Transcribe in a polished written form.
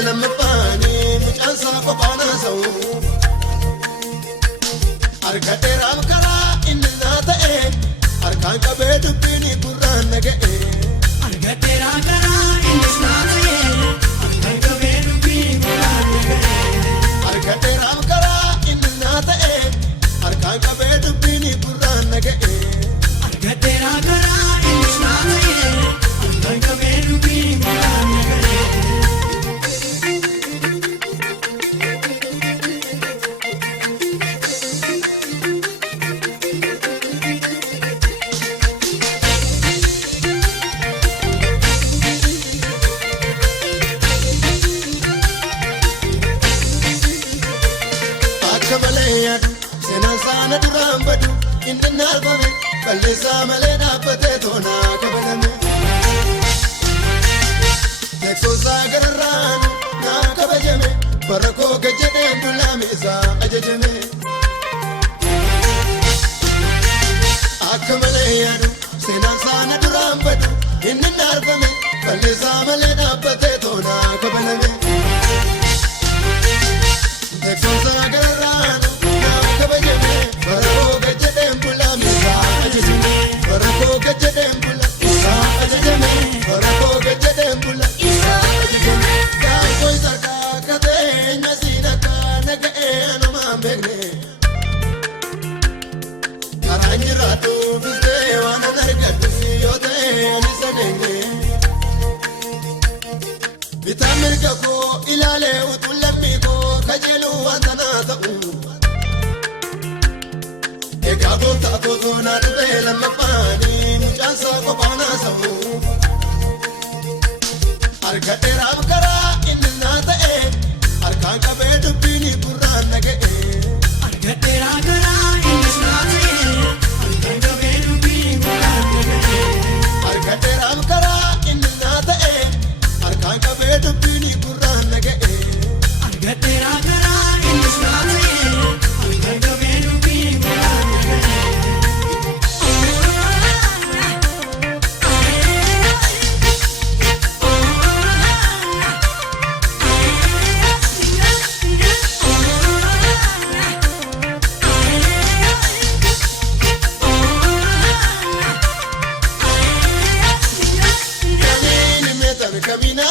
لما باني مجانسا قبانا سو أركتي رام كرا إننا تأي أركان كبير بيني بران نجأي أركتي رام كرا إننا تأي أركان كبير بيني بران نجأي أركتي رام كرا إننا تأي أركان كبير بيني بران نجأي أركتي رام كرا إننا تأي أركان كبير بيني بران نجأي Sana duraan badu inni naalfame balleessaa malee dhaabbatee toonaa kabalame. Teessoosaa gararraanu naa kabajame bara koo gajjadheen dulaame isaa ajajame. Akka malee yaadu seenaan sana duraan badu inni naalfame balleessaa malee dhaabbatee toonaa kabalame. Teessoosaa gararraanu kabajame barakoo gajjadheen bulaame isaa ajajame barakoo gajjadheen bula isaa ajajame barakoo gajjadheen bula isaa ajajame gaafoo sarkaa katee nyasiina kaana ga'ee anumaan beekne karaan jiraatu bistee waan an argadhu yoo ta'e ani saneenge bitaa mirga koo ilaalee utuu lammii koo kajeeluu waan tanaa ta'u. Egaagota totoona dhufee lama baanii mucaansa qophaana samu. Argadhee raam karaa inni naa ta'e harkaan qabee dubbiin burraan naga'e. Argadhee raam karaa inni naa ta'e harkaan qabee dubbiin burraan naga'e. Argadhee raam karaa inni naa ta'e harkaan qabee dubbiin burraan naga'e. Argadhee raam karaa inni naa ta'e harkaan qabee dubbiin burraan naga'e. Kamina